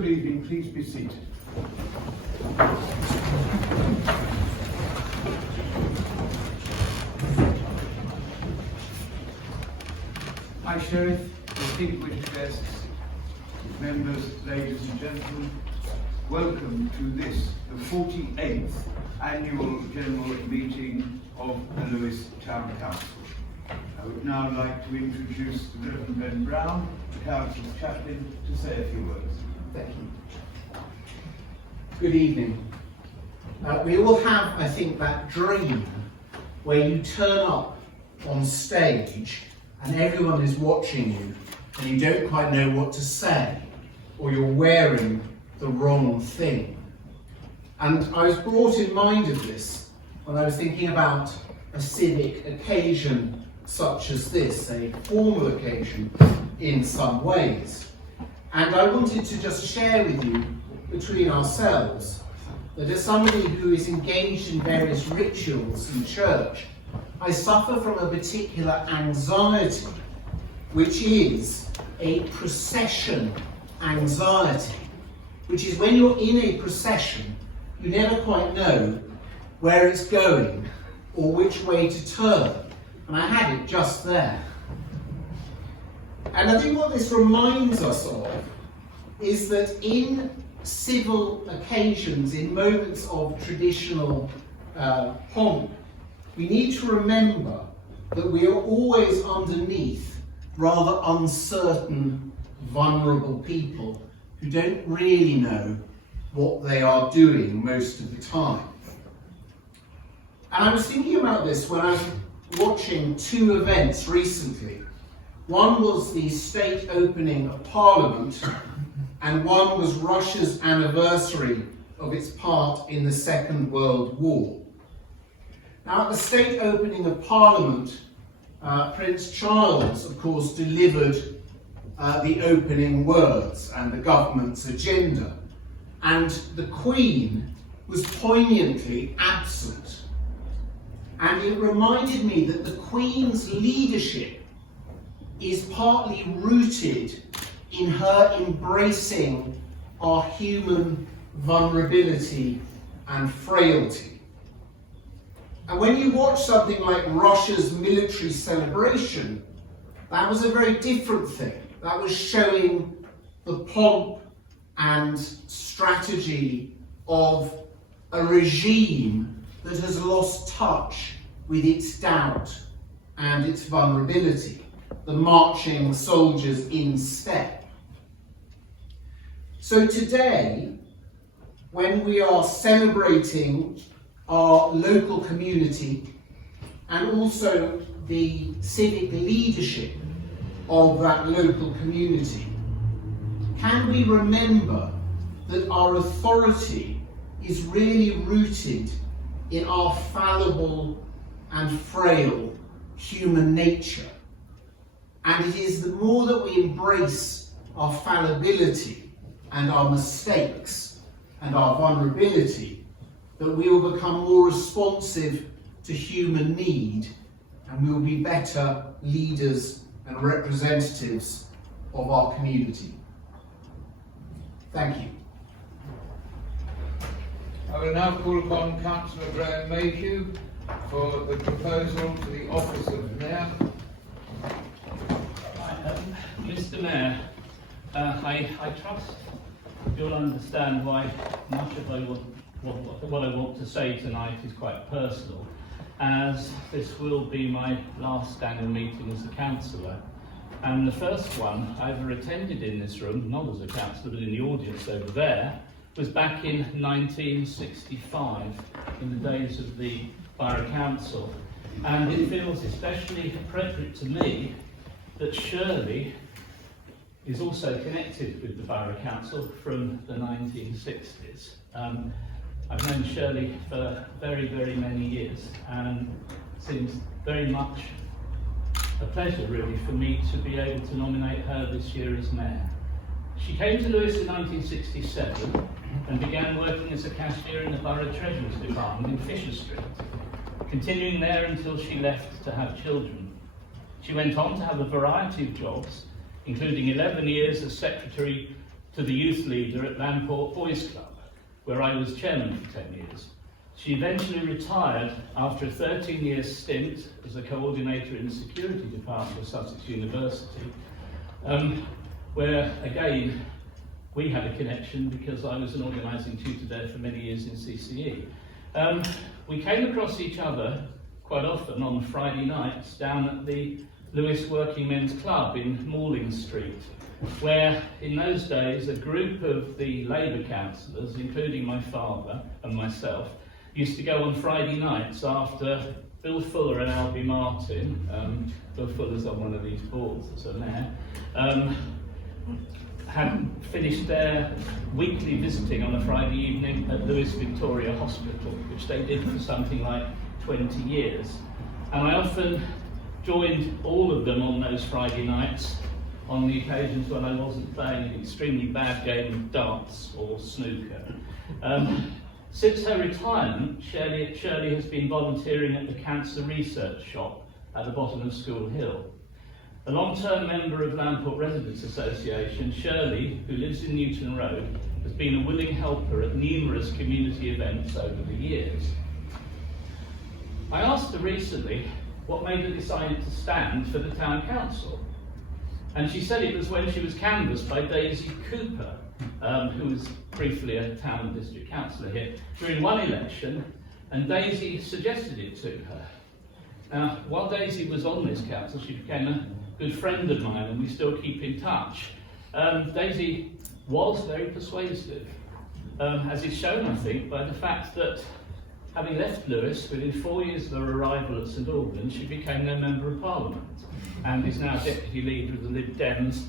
Good evening, please be seated. Hi Sheriff, distinguished guests, members, ladies and gentlemen, welcome to this, the 48th Annual General Meeting of the Lewes Town Council. I would now like to introduce the Reverend Ben Brown, the Council's chaplain, to say a few words. Thank you. Good evening. We all have, I think, that dream where you turn up on stage and everyone is watching you and you don't quite know what to say, or you're wearing the wrong thing. And I was brought in mind of this when I was thinking about a civic occasion such as this, a formal occasion in some ways. And I wanted to just share with you, between ourselves, that as somebody who is engaged in various rituals in church, I suffer from a particular anxiety, which is a procession anxiety, which is when you're in a procession, you never quite know where it's going or which way to turn. And I had it just there. And I think what this reminds us of is that in civil occasions, in moments of traditional pomp, we need to remember that we are always underneath rather uncertain, vulnerable people who don't really know what they are doing most of the time. And I was thinking about this when I was watching two events recently. One was the state opening of Parliament, and one was Russia's anniversary of its part in the Second World War. Now, at the state opening of Parliament, Prince Charles, of course, delivered the opening words and the government's agenda, and the Queen was poignantly absent. And it reminded me that the Queen's leadership is partly rooted in her embracing our human vulnerability and frailty. And when you watch something like Russia's military celebration, that was a very different thing. That was showing the pomp and strategy of a regime that has lost touch with its doubt and its vulnerability, the marching soldiers in step. So today, when we are celebrating our local community and also the civic leadership of that local community, can we remember that our authority is really rooted in our fallible and frail human nature? And it is the more that we embrace our fallibility and our mistakes and our vulnerability that we will become more responsive to human need, and we will be better leaders and representatives of our community. Thank you. I will now call upon Councillor Graham Mayhew for the proposal for the office of Mayor. Mr. Mayor, I trust you'll understand why much of what I want to say tonight is quite personal, as this will be my last annual meeting as a councillor, and the first one I ever attended in this room, not as a councillor but in the audience over there, was back in 1965, in the days of the Borough Council, and it feels especially appropriate to me that Shirley is also connected with the Borough Council from the 1960s. I've known Shirley for very, very many years, and it seems very much a pleasure really for me to be able to nominate her this year as Mayor. She came to Lewes in 1967 and began working as a cashier in the Borough Treasurer's Department in Fisher Street, continuing there until she left to have children. She went on to have a variety of jobs, including 11 years as Secretary to the youth leader at Lamport Boys Club, where I was chairman for 10 years. She eventually retired after a 13-year stint as a coordinator in the security department of Sussex University, where again we had a connection because I was an organising tutor there for many years in CCE. We came across each other quite often on Friday nights down at the Lewes Working Men's Club in Malling Street, where in those days a group of the Labour councillors, including my father and myself, used to go on Friday nights after Bill Fuller and Albie Martin, Bill Fuller's on one of these boards as a mayor, had finished their weekly visiting on a Friday evening at Lewes Victoria Hospital, which they did for something like 20 years. And I often joined all of them on those Friday nights on the occasions when I wasn't playing an extremely bad game of darts or snooker. Since her retirement, Shirley has been volunteering at the Cancer Research Shop at the bottom of School Hill. A long-term member of Lamport Residents Association, Shirley, who lives in Newton Road, has been a willing helper at numerous community events over the years. I asked her recently what made her decide to stand for the town council. And she said it was when she was canvassed by Daisy Cooper, who was briefly a town and district councillor here, during one election, and Daisy suggested it to her. Now, while Daisy was on this council, she became a good friend of mine, and we still keep in touch. Daisy was very persuasive, as is shown, I think, by the fact that having left Lewes, within 4 years of her arrival at St Albans, she became their Member of Parliament and is now Deputy Leader of the Lib Dems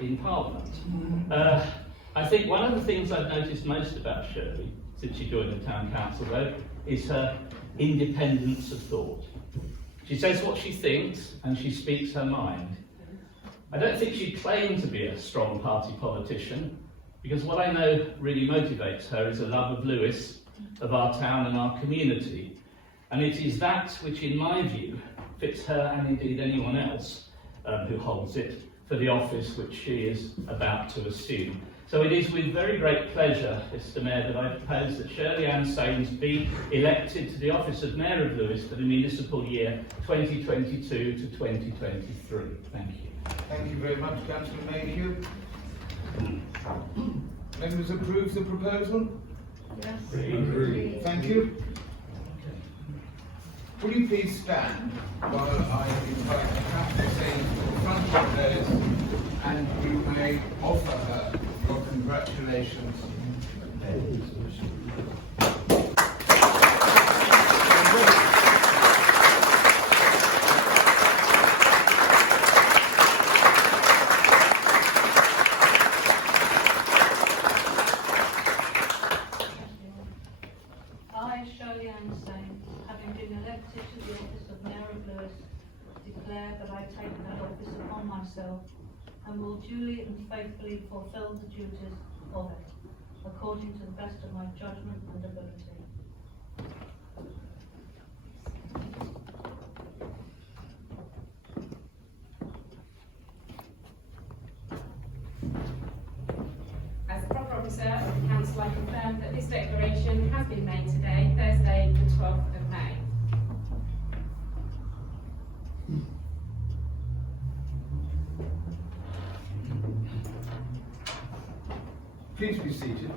in Parliament. I think one of the things I've noticed most about Shirley since she joined the Town Council, though, is her independence of thought. She says what she thinks and she speaks her mind. I don't think she'd claim to be a strong party politician, because what I know really motivates her is a love of Lewes, of our town and our community. And it is that which, in my view, fits her and indeed anyone else who holds it for the office which she is about to assume. So it is with very great pleasure, Mr Mayor, that I propose that Shirley Ann Sains be elected to the office of Mayor of Lewes for the municipal year 2022 to 2023. Thank you. Thank you very much, Councillor Mayhew. Members approve the proposal? Yes. Agreed. Thank you. Will you please stand while I invite Councillor Sains to the front of theirs, and you may offer her your congratulations. I, Shirley Ann Sains, having been elected to the office of Mayor of Lewes, declare that I take that office upon myself and will duly and faithfully fulfil the duties of it, according to the best of my judgment and ability. As a proper officer of the Council, I confirm that this declaration has been made today, Thursday, the 12th of May. Please be seated.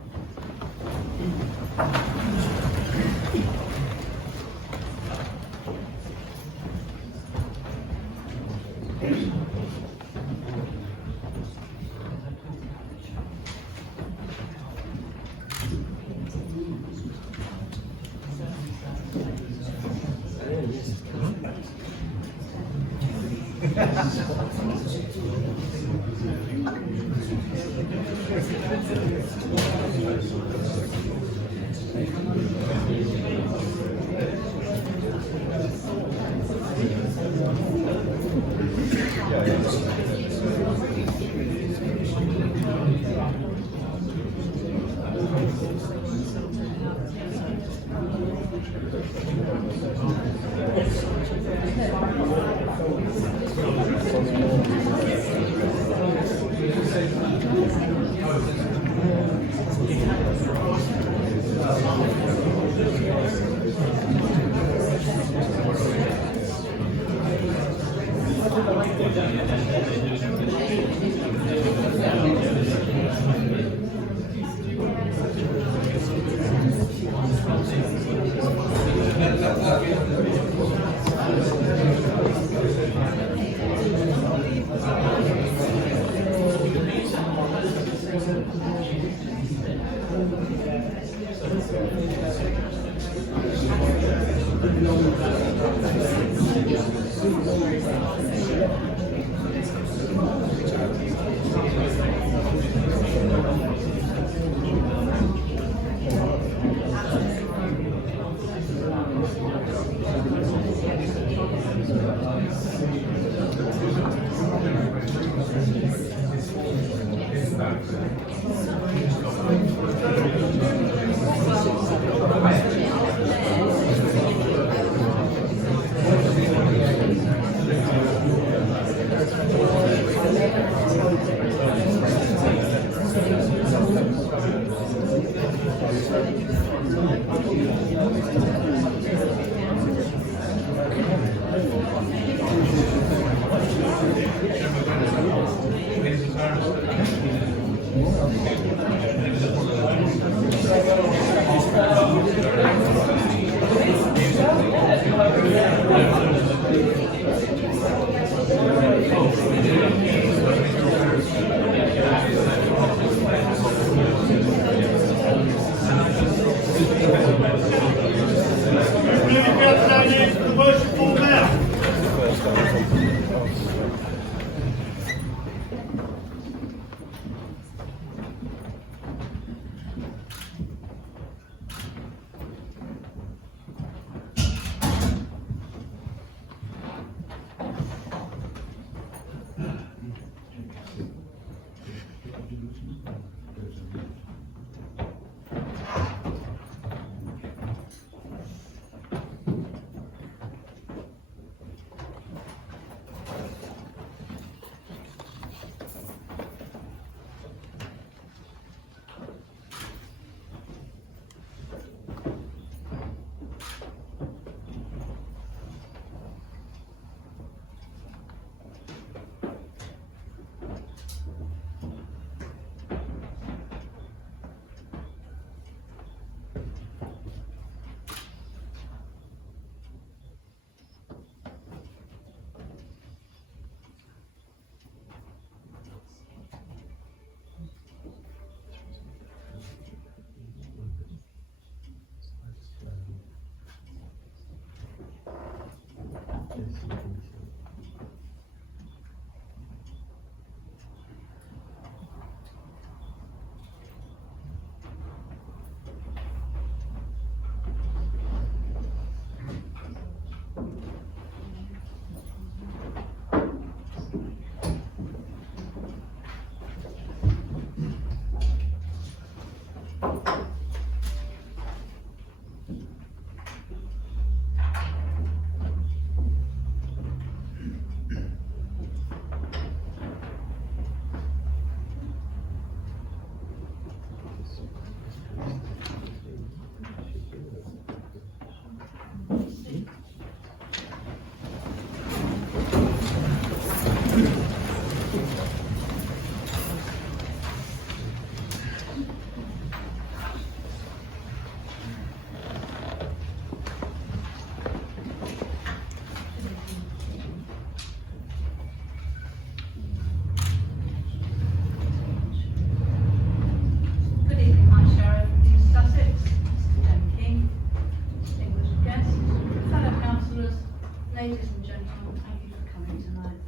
Ladies and gentlemen, thank you for coming tonight.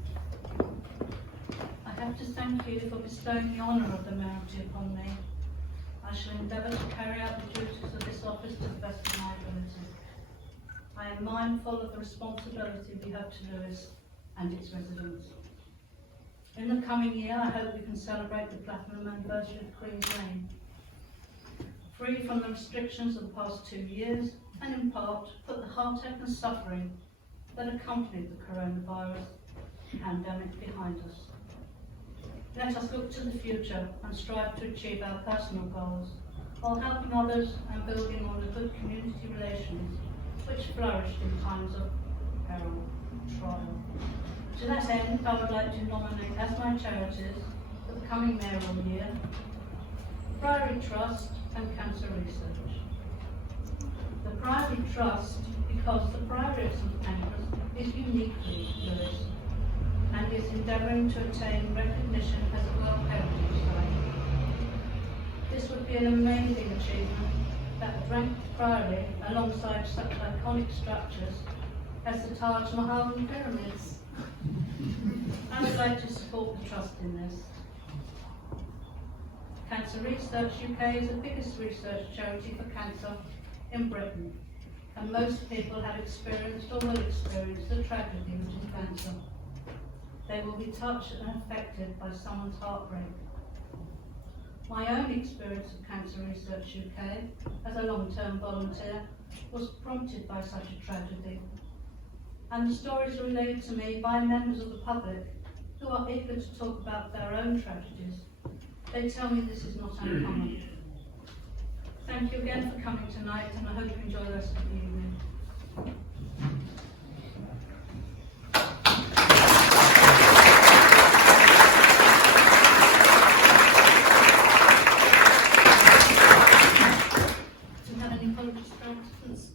I have to thank you for bestowing the honour of the mayoralty upon me. I shall endeavour to carry out the duties of this office to the best of my ability. I am mindful of the responsibility we have to Lewes and its residents. In the coming year, I hope we can celebrate the platinum anniversary of Queen's Lane, free from the restrictions of the past 2 years, and in part put the heartache and suffering that accompanied the coronavirus pandemic behind us. Let us look to the future and strive to achieve our personal goals while helping others and building on the good community relations which flourished in times of peril and trial. To that end, I would like to nominate as my charities for the coming mayoral year, Priory Trust and Cancer Research. The Priory Trust, because the Priory of St Pancras is uniquely Lewes and is endeavouring to attain recognition as a World Heritage Site. This would be an amazing achievement that would rank the Priory alongside such iconic structures as the Taj Mahal and pyramids. I would like to support the Trust in this. Cancer Research UK is the biggest research charity for cancer in Britain, and most people have experienced or will experience the tragedy which is cancer. They will be touched and affected by someone's heartbreak. My own experience of Cancer Research UK as a long-term volunteer was prompted by such a tragedy, and the stories relayed to me by members of the public who are eager to talk about their own tragedies. They tell me this is not uncommon. Thank you again for coming tonight, and I hope you enjoy the rest of the evening. Do you have any apologies for absence?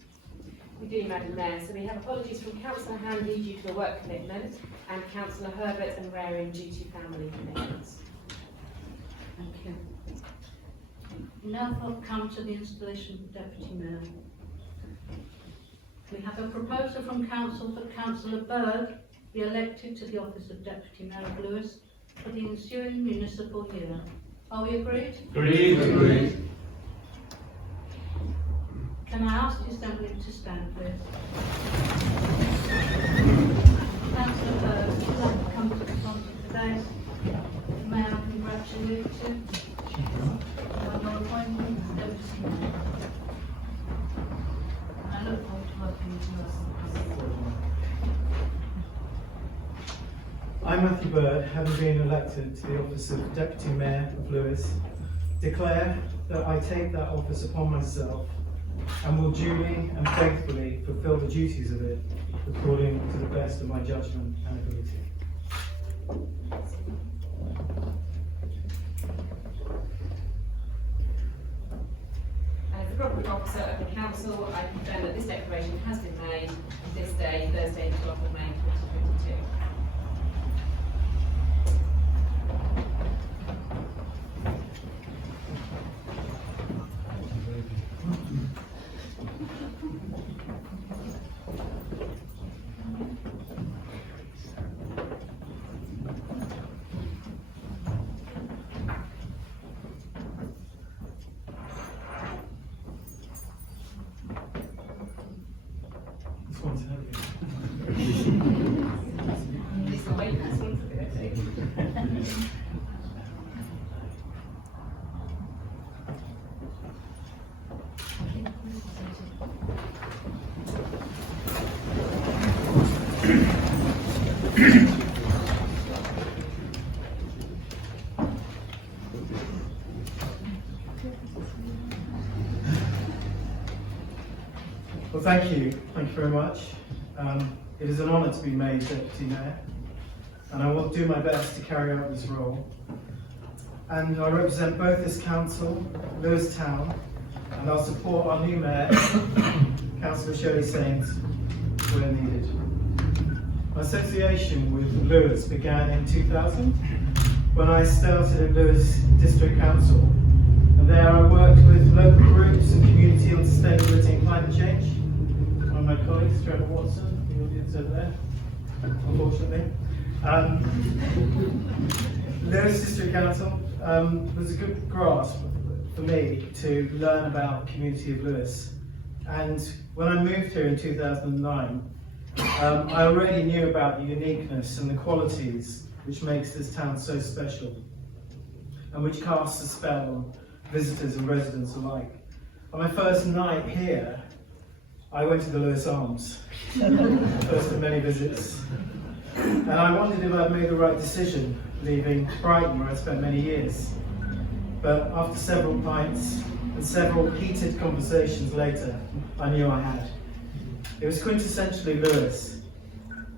We do, Madam Mayor. So we have apologies from Councillor Hanley due to a work commitment and Councillor Herbert and Waring due to family commitments. Thank you. Now I'll come to the installation of the Deputy Mayor. We have a proposal from Council that Councillor Bird be elected to the office of Deputy Mayor of Lewes for the ensuing municipal year. Are we agreed? Agreed. Can I ask the Assembly to stand, please? Councillor Bird, would you like to come to the front of the dais? May I congratulate you on your appointment as Deputy Mayor. I look forward to working with you. I, Matthew Bird, having been elected to the office of Deputy Mayor of Lewes, declare that I take that office upon myself and will duly and faithfully fulfil the duties of it according to the best of my judgment and ability. As the Corporate Officer of the Council, I confirm that this declaration has been made this day, Thursday, the 12th of May 2022. This one's heavy. This way, this one's a bit heavy. Well, thank you very much. It is an honour to be made Deputy Mayor, and I will do my best to carry out this role. And I represent both this council, Lewes Town, and I'll support our new Mayor, Councillor Shirley Saint, where needed. My association with Lewes began in 2000, when I started in Lewes District Council, and there I worked with local groups and community on sustainability and climate change. One of my colleagues, Trevor Watson, Johnson, the audience over there, unfortunately. Lewes District Council was a good grasp for me to learn about the community of Lewes. And when I moved here in 2009, I already knew about the uniqueness and the qualities which makes this town so special, and which casts a spell on visitors and residents alike. On my first night here, I went to the Lewes Arms, first of many visits, and I wondered if I'd made the right decision leaving Brighton, where I'd spent many years. But after several pints and several heated conversations later, I knew I had. It was quintessentially Lewes,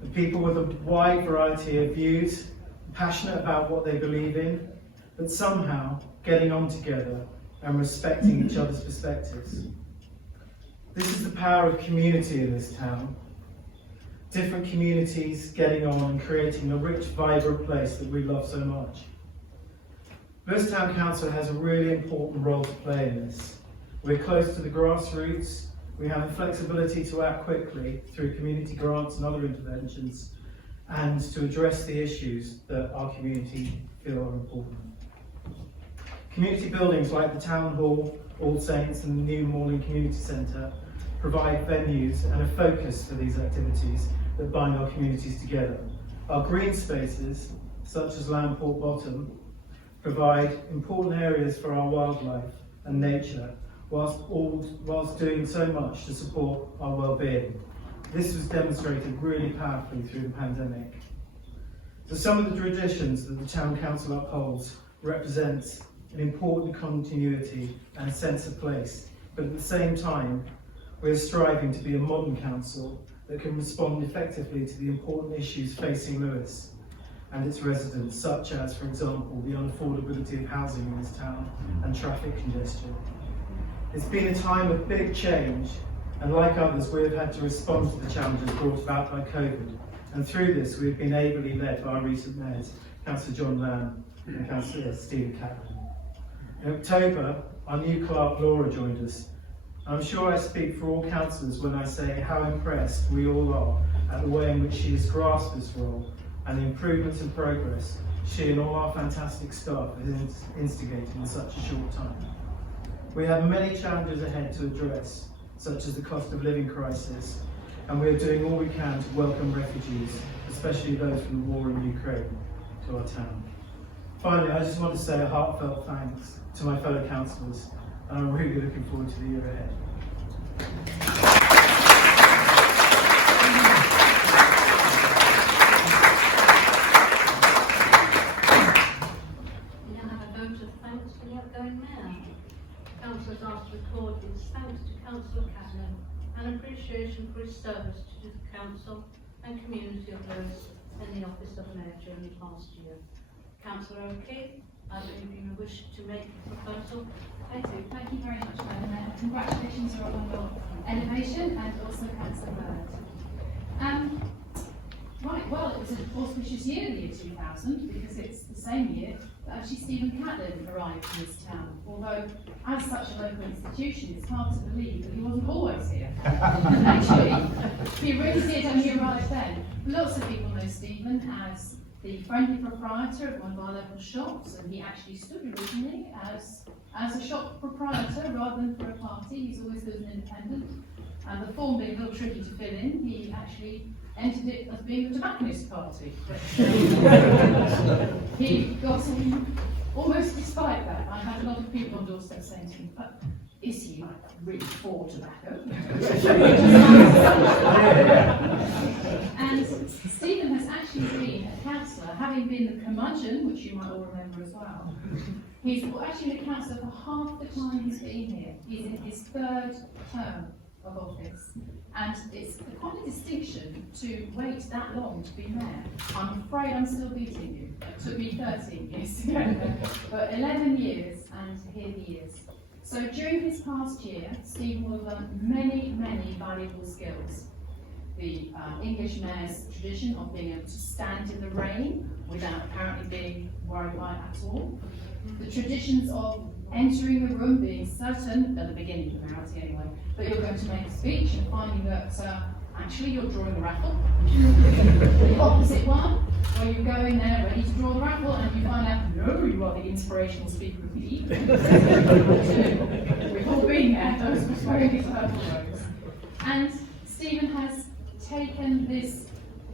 the people with a wide variety of views, passionate about what they believe in, but somehow getting on together and respecting each other's perspectives. This is the power of community in this town. Different communities getting on and creating a rich, vibrant place that we love so much. Lewes Town Council has a really important role to play in this. We're close to the grassroots. We have the flexibility to act quickly through community grants and other interventions, and to address the issues that our community feel are important. Community buildings like the Town Hall, All Saints and the new Morley Community Centre provide venues and a focus for these activities that bind our communities together. Our green spaces, such as Lamport Bottom, provide important areas for our wildlife and nature, whilst doing so much to support our well-being. This was demonstrated really powerfully through the pandemic. So some of the traditions that the Town Council upholds represent an important continuity and sense of place, but at the same time, we're striving to be a modern council that can respond effectively to the important issues facing Lewes and its residents, such as, for example, the unaffordability of housing in this town and traffic congestion. It's been a time of big change, and like others, we have had to respond to the challenges brought about by COVID. And through this, we've been ably led by our recent mayors, Councillor John Lamb and Councillor Stephen Kaplan. In October, our new clerk Laura joined us. I'm sure I speak for all councillors when I say how impressed we all are at the way in which she has grasped this role and the improvements and progress she and all our fantastic staff has instigated in such a short time. We have many challenges ahead to address, such as the cost of living crisis, and we are doing all we can to welcome refugees, especially those from the war in Ukraine, to our town. Finally, I just want to say a heartfelt thanks to my fellow councillors, and I'm really looking forward to the year ahead. We now have a vote of thanks for the outgoing mayor. Councillors asked to record his thanks to Councillor Kaplan and appreciation for his service to the council and community of Lewes in the office of mayor during the past year. Councillor O'Keefe, I believe you wish to make a proposal. I do. Thank you very much, Madam Mayor. Congratulations on your elevation, and also Councillor Bird. Right, well, it was an auspicious year, the year 2000, because it's the same year that actually Stephen Catlin arrived in this town. Although, as such a local institution, it's hard to believe that he wasn't always here. Actually, he really did, and he arrived then. Lots of people know Stephen as the friendly proprietor of one of our local shops, and he actually stood originally as a shop proprietor rather than for a party. He's always lived an independent. And the form being a little tricky to fill in, he actually entered it as being the tobacconist party. He got in almost despite that. I had a lot of people on doorsteps saying to me, but is he like really for tobacco? And Stephen has actually been a councillor, having been the curmudgeon, which you might all remember as well. He's actually been a councillor for half the time he's been here. He's in his third term of office. And it's quite a distinction to wait that long to be mayor. I'm afraid I'm still beating you. It took me 13 years to get there, but 11 years, and here he is. So during his past year, Stephen will learn many, many valuable skills. The English mayor's tradition of being able to stand in the rain without apparently being worried about it at all. The traditions of entering a room being certain, at the beginning of the mayoralty anyway, that you're going to make a speech and finding that Actually, you're drawing a raffle. The opposite one, where you go in there ready to draw the raffle and you find out, no, you are the inspirational speaker of the evening. We've all been there, those very purple rows. And Stephen has taken this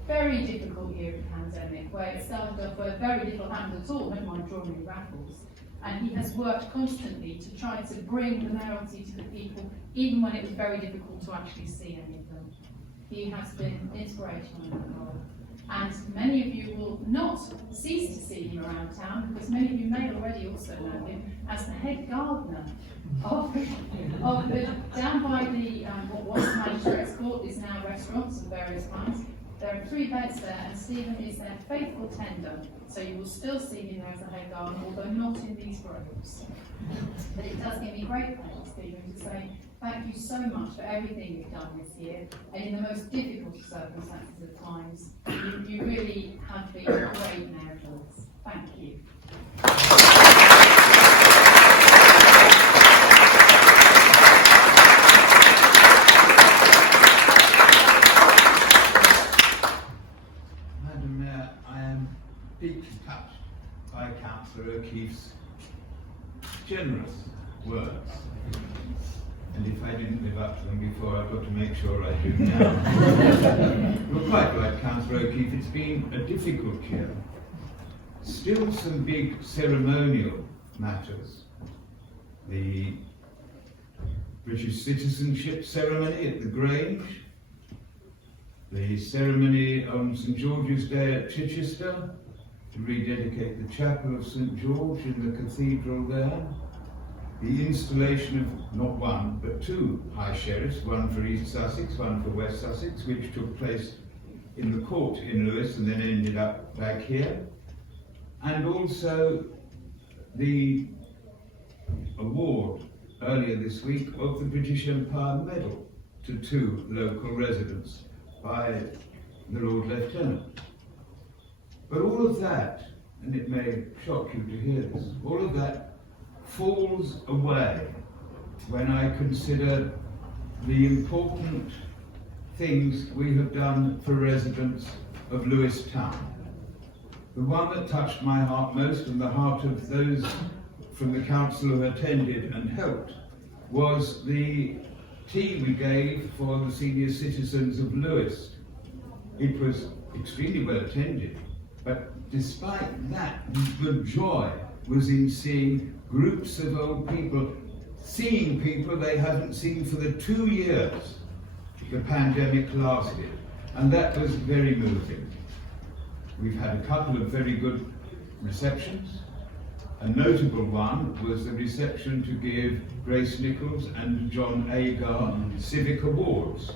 very difficult year of pandemic, where it started off where very little happened at all, never mind drawing any raffles. And he has worked constantly to try to bring the Mayoralty to the people, even when it was very difficult to actually see any of them. He has been inspirational in that role. And many of you will not cease to see him around town, because many of you may already also know him as the head gardener of the down by the what was Magistrates Court is now restaurants of various kinds. There are 3 beds there, and Stephen is their faithful tender, so you will still see him there as the head gardener, although not in these robes. But it does give me great pleasure, Stephen, to say thank you so much for everything you've done this year, and in the most difficult circumstances at times, you really have been a great mayor of Lewes. Thank you. Madam Mayor, I am deeply touched by Councillor O'Keefe's generous words. And if I didn't live up to them before, I've got to make sure I do now. You're quite right, Councillor O'Keefe, it's been a difficult year. Still some big ceremonial matters. The British citizenship ceremony at the Grange, the ceremony on St George's Day at Chichester, to rededicate the chapel of St George in the cathedral there, the installation of not one but 2 high sheriffs, one for East Sussex, one for West Sussex, which took place in the court in Lewes and then ended up back here, and also the award earlier this week of the British Empire Medal to 2 local residents by the Lord Lieutenant. But all of that, and it may shock you to hear this, all of that falls away when I consider the important things we have done for residents of Lewes Town. The one that touched my heart most, and the heart of those from the council who attended and helped, was the tea we gave for the senior citizens of Lewes. It was extremely well attended, but despite that, the joy was in seeing groups of old people, seeing people they hadn't seen for the 2 years the pandemic lasted, and that was very moving. We've had a couple of very good receptions. A notable one was the reception to give Grace Nichols and John Agar Civic Awards.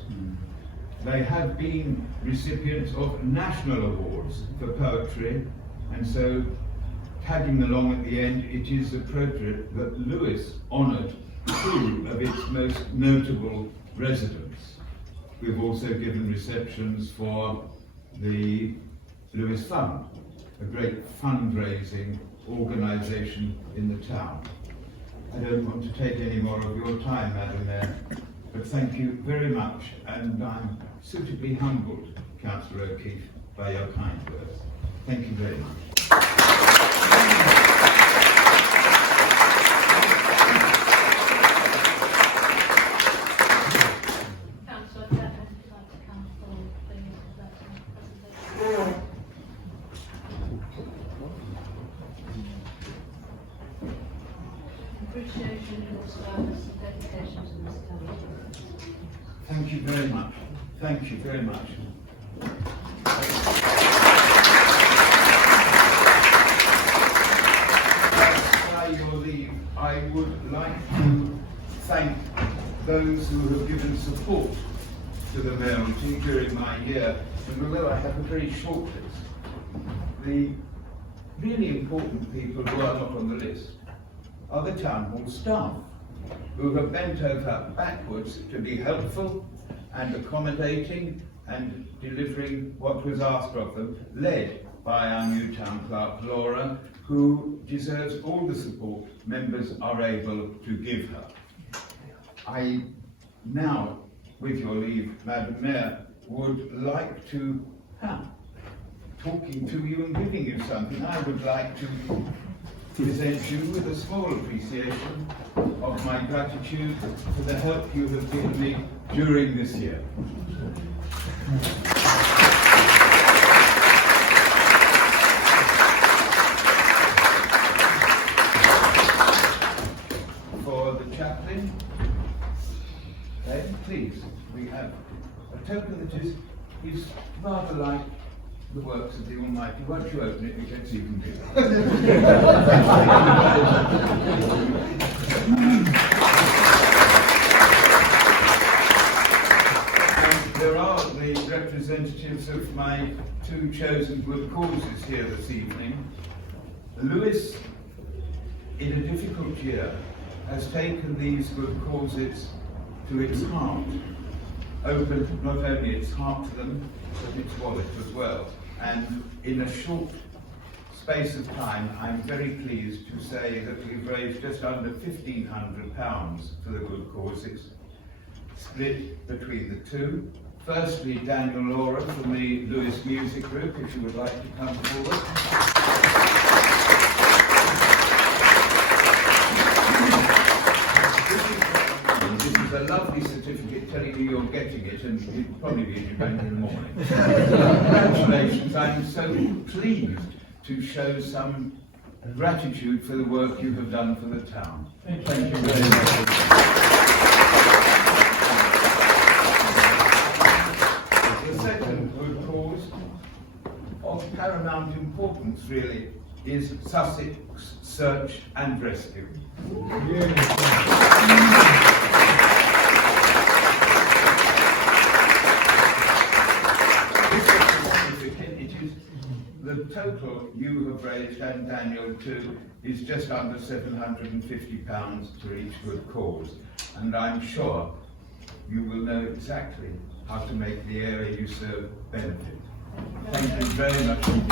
They have been recipients of national awards for poetry, and so tagging along at the end, it is appropriate that Lewes honoured 2 of its most notable residents. We've also given receptions for the Lewes Fund, a great fundraising organisation in the town. I don't want to take any more of your time, Madam Mayor, but thank you very much, and I'm suitably humbled, Councillor O'Keefe, by your kind words. Thank you very much. Councillor, I'd like to come forward, please, if that's a presentation. Appreciation of your service and dedication to this town. Thank you very much. Thank you very much. By your leave, I would like to thank those who have given support to the Mayoralty during my year, and although I have a very short list, the really important people who are not on the list are the town hall staff, who have bent over backwards to be helpful and accommodating and delivering what was asked of them, led by our new town clerk, Laura, who deserves all the support members are able to give her. I now, with your leave, Madam Mayor, would like to, talking to you and giving you something, I would like to present you with a small appreciation of my gratitude for the help you have given me during this year. For the chaplain, then please, we have a token that is rather like the works of the Almighty. Won't you open it? We can see you can do it. And there are the representatives of my two chosen good causes here this evening. Lewes, in a difficult year, has taken these good causes to its heart, opened not only its heart to them, but its wallet as well. And in a short space of time, I'm very pleased to say that we've raised just under £1,500 for the good causes, split between the two. Firstly, Daniel Laura from the Lewes Music Group, if you would like to come forward. This is a lovely certificate telling you you're getting it, and it'll probably be in your bank in the morning. Congratulations, I'm so pleased to show some gratitude for the work you have done for the town. Thank you very much. The second good cause, of paramount importance really, is Sussex Search and Rescue. The total you have raised, and Daniel too, is just under £750 for each good cause. And I'm sure you will know exactly how to make the area you serve benefit. Thank you very much indeed.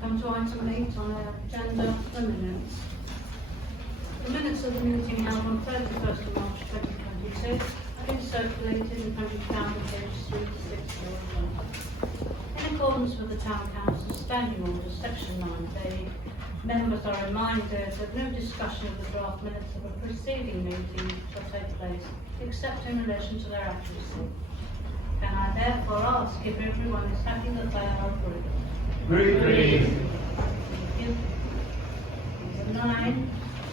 Come to item 8 on our agenda, the minutes. The minutes of the meeting held on 31st of March 2022 have been circulated and can be found on pages 3 to 6 in accordance with the Town Council's Standing Order, Section 9B, members are reminded that no discussion of the draft minutes of a preceding meeting shall take place, except in relation to their accuracy. Can I therefore ask if everyone is happy that they are approved? Agreed. Thank you. Number 9.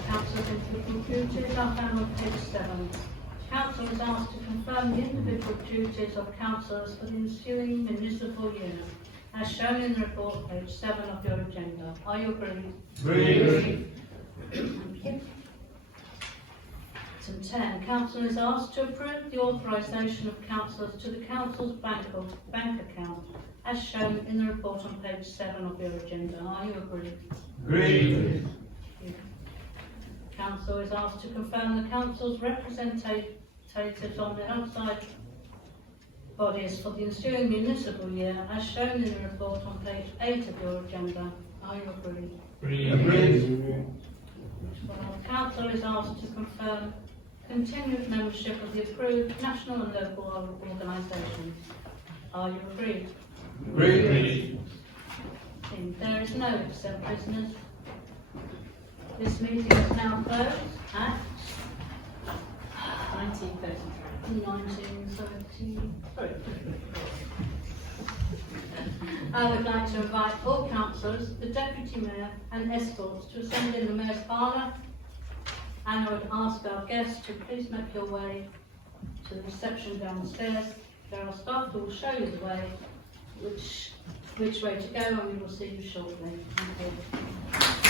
Council's individual duties are found on page 7. Council is asked to confirm the individual duties of councillors for the ensuing municipal year, as shown in the report, page 7 of your agenda. Are you agreed? Agreed. Thank you. Item 10. Council is asked to approve the authorisation of councillors to the council's bank account, as shown in the report on page 7 of your agenda. Are you agreed? Agreed. Council is asked to confirm the council's representatives on the outside bodies for the ensuing municipal year, as shown in the report on page 8 of your agenda. Are you agreed? Agreed. Well, council is asked to confirm continued membership of the approved national and local organisations. Are you agreed? Agreed. There is no exempt business. This meeting is now closed at 19:33. I would like to invite all councillors, the deputy mayor and escorts to assemble in the mayor's parlour, and I would ask our guests to please make your way to the reception downstairs. There are staff who will show you the way, which way to go, and we will see you shortly. Thank you.